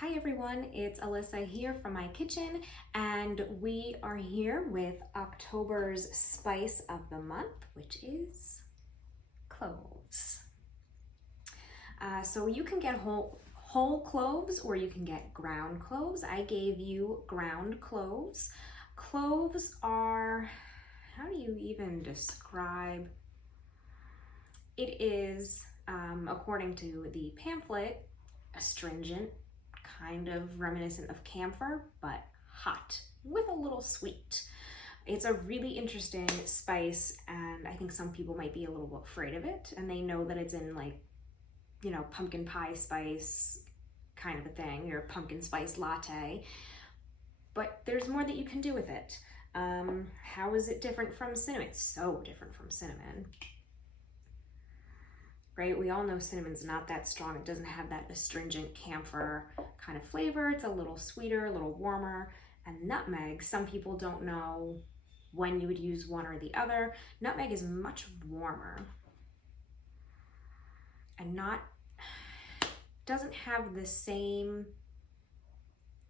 Hi everyone, it's Alyssa here from my kitchen, and we are here with October's spice of the month, which is cloves. So you can get whole cloves or you can get ground cloves. I gave you ground cloves. Cloves are, how do you even describe? It is, according to the pamphlet, astringent, kind of reminiscent of camphor, but hot with a little sweet. It's a really interesting spice, and I think some people might be a little afraid of it, and they know that it's in, like, you know, pumpkin pie spice kind of a thing, or pumpkin spice latte, but there's more that you can do with it. How is it different from cinnamon? It's so different from cinnamon. Right? We all know cinnamon's not that strong. It doesn't have that astringent camphor kind of flavor. It's a little sweeter, a little warmer. And nutmeg, some people don't know when you would use one or the other. Nutmeg is much warmer and doesn't have the same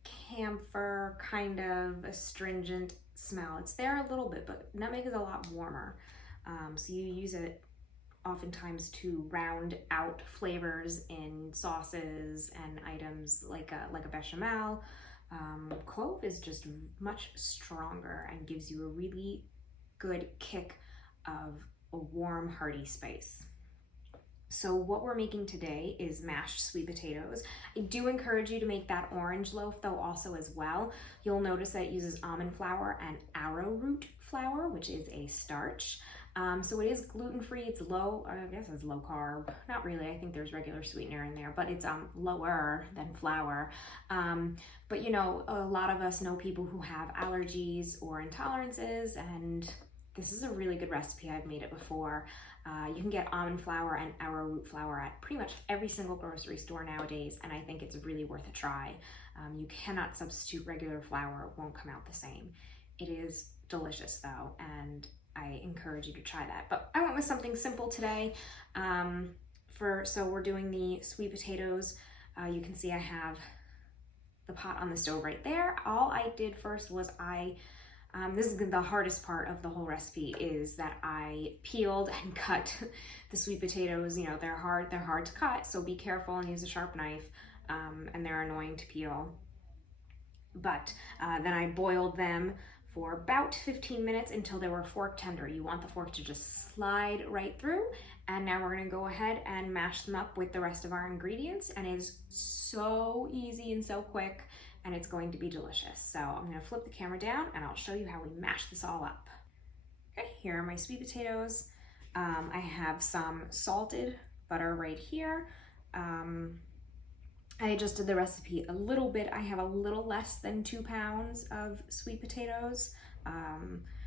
camphor kind of astringent smell. It's there a little bit, but nutmeg is a lot warmer. So you use it oftentimes to round out flavors in sauces and items like a bechamel. Clove is just much stronger and gives you a really good kick of a warm, hearty spice. So what we're making today is mashed sweet potatoes. I do encourage you to make that orange loaf though also as well. You'll notice that it uses almond flour and arrowroot flour, which is a starch. So it is gluten-free, it's low, I guess it's low carb. Not really, I think there's regular sweetener in there, but it's lower than flour. But you know, a lot of us know people who have allergies or intolerances, and this is a really good recipe. I've made it before. You can get almond flour and arrowroot flour at pretty much every single grocery store nowadays, and I think it's really worth a try. You cannot substitute regular flour, it won't come out the same. It is delicious though, and I encourage you to try that. But I went with something simple today. So we're doing the sweet potatoes. You can see I have the pot on the stove right there. All I did first was this is the hardest part of the whole recipe, is that I peeled and cut the sweet potatoes. You know, they're hard to cut, so be careful and use a sharp knife, and they're annoying to peel. But then I boiled them for about 15 minutes until they were fork tender. You want the fork to just slide right through. And now we're gonna go ahead and mash them up with the rest of our ingredients. And it is so easy and so quick, and it's going to be delicious. So I'm gonna flip the camera down and I'll show you how we mash this all up. Okay, here are my sweet potatoes. I have some salted butter right here. I adjusted the recipe a little bit. I have a little less than 2 pounds of sweet potatoes.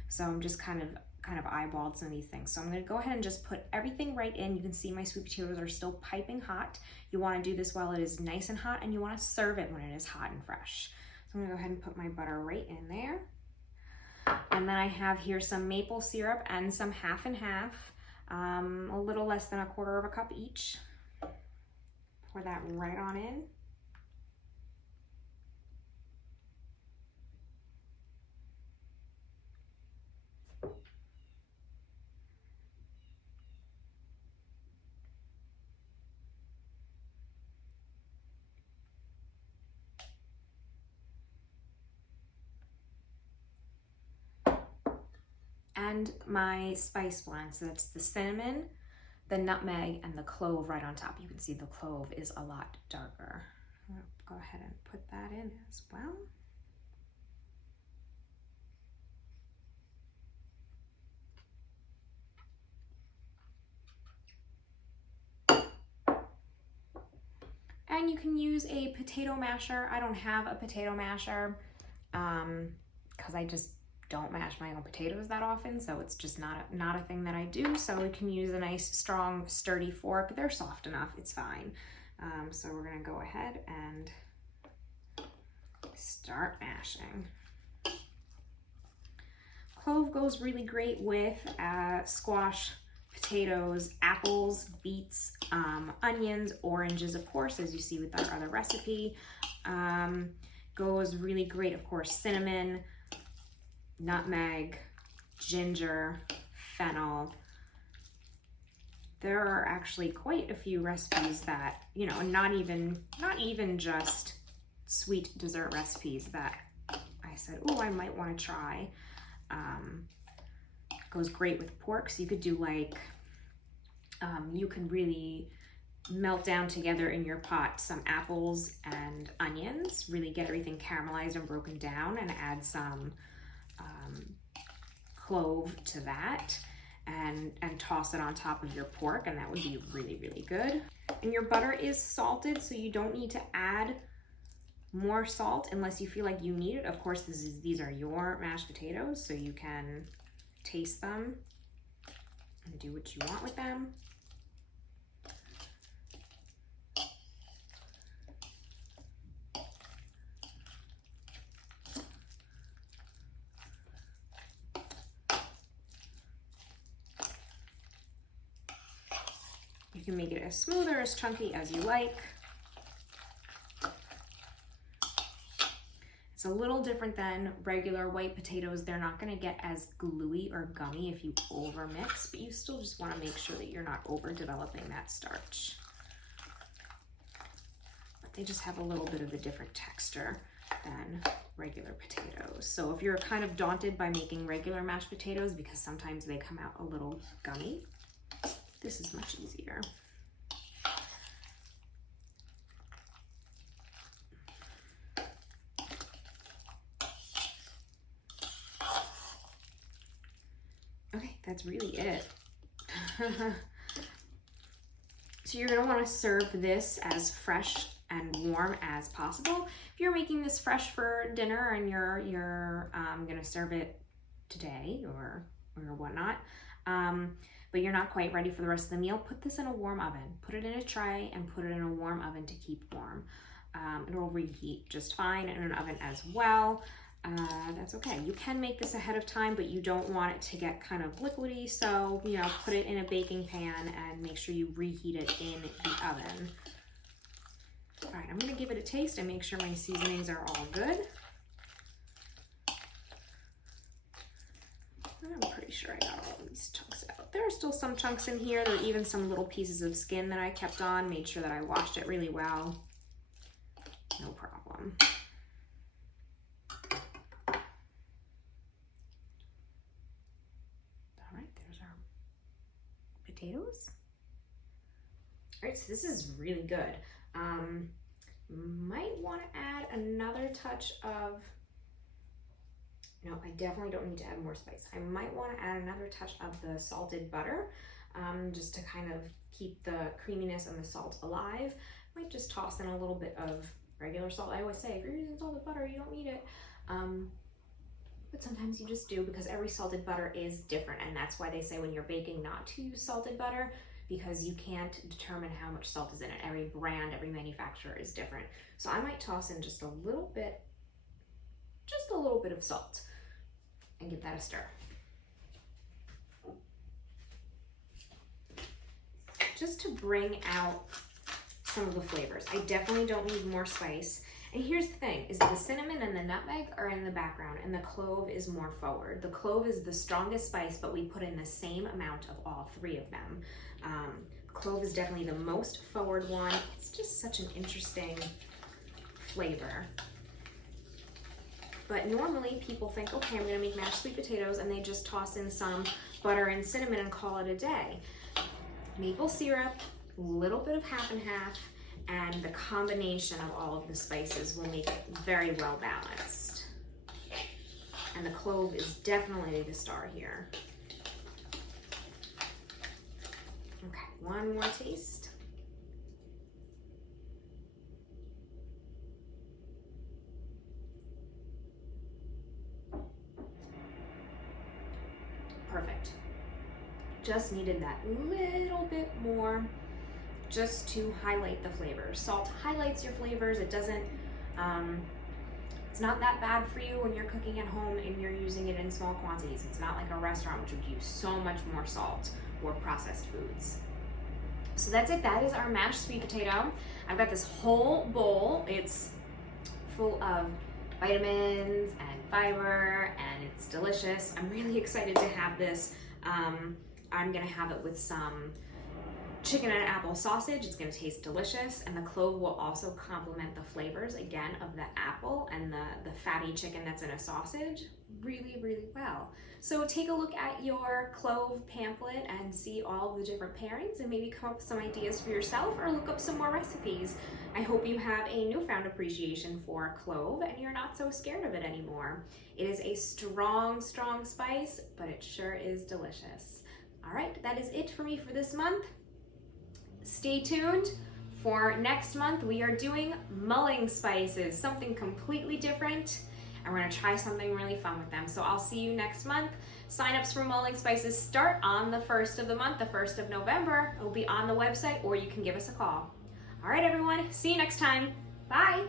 So I'm just kind of eyeballed some of these things. So I'm gonna go ahead and just put everything right in. You can see my sweet potatoes are still piping hot. You wanna do this while it is nice and hot, and you wanna serve it when it is hot and fresh. So I'm gonna go ahead and put my butter right in there. And then I have here some maple syrup and some half and half, a little less than 1/4 cup each. Pour that right on in. And my spice blend, so that's the cinnamon, the nutmeg, and the clove right on top. You can see the clove is a lot darker. I'm gonna go ahead and put that in as well. And you can use a potato masher. I don't have a potato masher because I just don't mash my own potatoes that often, so it's just not a thing that I do. So you can use a nice, strong, sturdy fork. They're soft enough, it's fine. So we're gonna go ahead and start mashing. Clove goes really great with squash potatoes, apples, beets, onions, oranges, of course, as you see with our other recipe. Goes really great, of course, cinnamon, nutmeg, ginger, fennel. There are actually quite a few recipes that, you know, not even just sweet dessert recipes that I said, oh, I might want to try. Goes great with pork. So you could do like, you can really melt down together in your pot some apples and onions, really get everything caramelized and broken down, and add some clove to that, and toss it on top of your pork, and that would be really, really good. And your butter is salted, so you don't need to add more salt unless you feel like you need it. Of course, these are your mashed potatoes, so you can taste them and do what you want with them. You can make it as smooth or as chunky as you like. It's a little different than regular white potatoes. They're not going to get as gluey or gummy if you over mix, but you still just want to make sure that you're not over developing that starch. But they just have a little bit of a different texture than regular potatoes. So if you're kind of daunted by making regular mashed potatoes because sometimes they come out a little gummy, this is much easier. Okay, that's really it. So you're gonna wanna serve this as fresh and warm as possible. If you're making this fresh for dinner and you're gonna serve it today or whatnot, but you're not quite ready for the rest of the meal, put this in a warm oven. Put it in a tray and put it in a warm oven to keep warm. It'll reheat just fine in an oven as well. That's okay. You can make this ahead of time, but you don't want it to get kind of liquidy, so, you know, put it in a baking pan and make sure you reheat it in the oven. All right, I'm gonna give it a taste and make sure my seasonings are all good. I'm pretty sure I got all of these chunks out. There are still some chunks in here. There are even some little pieces of skin that I kept on, made sure that I washed it really well. No problem. All right, there's our potatoes. All right, so this is really good. Might want to add another touch of, no, I definitely don't need to add more spice. I might want to add another touch of the salted butter, just to kind of keep the creaminess and the salt alive. Might just toss in a little bit of regular salt. I always say, if you're using salted butter, you don't need it. But sometimes you just do, because every salted butter is different, and that's why they say when you're baking not to use salted butter, because you can't determine how much salt is in it. Every brand, every manufacturer is different. So I might toss in just a little bit of salt and give that a stir. Just to bring out some of the flavors. I definitely don't need more spice. And here's the thing, is the cinnamon and the nutmeg are in the background and the clove is more forward. The clove is the strongest spice, but we put in the same amount of all three of them. Clove is definitely the most forward one. It's just such an interesting flavor. But normally people think, okay, I'm gonna make mashed sweet potatoes, and they just toss in some butter and cinnamon and call it a day. Maple syrup, a little bit of half and half, and the combination of all of the spices will make it very well balanced. And the clove is definitely the star here. Okay, one more taste. Perfect. Just needed that little bit more just to highlight the flavors. Salt highlights your flavors. It doesn't, it's not that bad for you when you're cooking at home and you're using it in small quantities. It's not like a restaurant, which would use so much more salt. or processed foods. So that's it. That is our mashed sweet potato. I've got this whole bowl. It's full of vitamins and fiber, and it's delicious. I'm really excited to have this. I'm gonna have it with some chicken and apple sausage. It's gonna taste delicious, and the clove will also complement the flavors again of the apple and the fatty chicken that's in a sausage really, really well. So take a look at your clove pamphlet and see all the different pairings and maybe come up with some ideas for yourself or look up some more recipes. I hope you have a newfound appreciation for clove and you're not so scared of it anymore. It is a strong, strong spice, but it sure is delicious. All right, that is it for me for this month. Stay tuned. For next month, we are doing mulling spices, something completely different, and we're gonna try something really fun with them. So I'll see you next month. Sign-ups for mulling spices start on the 1st of the month, the 1st of November. It'll be on the website, or you can give us a call. All right, everyone, see you next time. Bye.